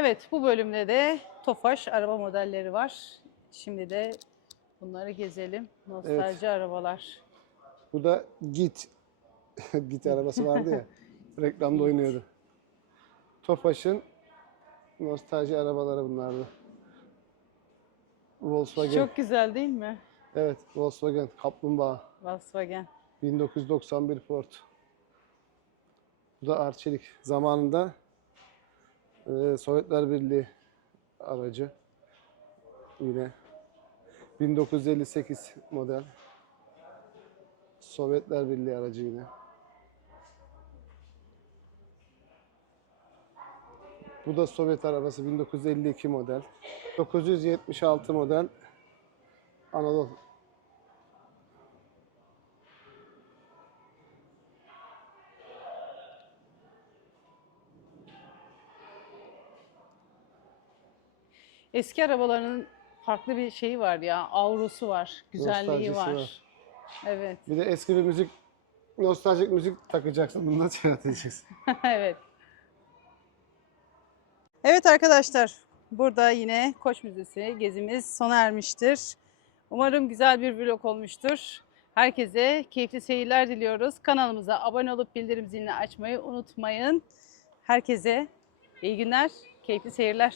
Evet bu bölümde de Tofaş araba modelleri var. Şimdi de bunları gezelim. Nostalji arabalar. Bu da Git. Git arabası vardı ya. Reklamda oynuyordu. Tofaş'ın nostalji arabaları bunlardı. Volkswagen. Çok güzel değil mi? Evet, Volkswagen Kaplumbağa. Volkswagen. 1991 Ford. Bu da Arçelik. Zamanında e, Sovyetler Birliği aracı. Yine 1958 model. Sovyetler Birliği aracı yine. Bu da Sovyet arabası 1952 model. 976 model Anadolu Eski arabaların farklı bir şeyi var ya. Avrosu var. Güzelliği Nostaljisi var. var. Evet. Bir de eski bir müzik, nostaljik müzik takacaksın. Bunu nasıl yarateceksin? evet. Evet arkadaşlar, burada yine Koç Müzesi gezimiz sona ermiştir. Umarım güzel bir vlog olmuştur. Herkese keyifli seyirler diliyoruz. Kanalımıza abone olup bildirim zilini açmayı unutmayın. Herkese iyi günler, keyifli seyirler.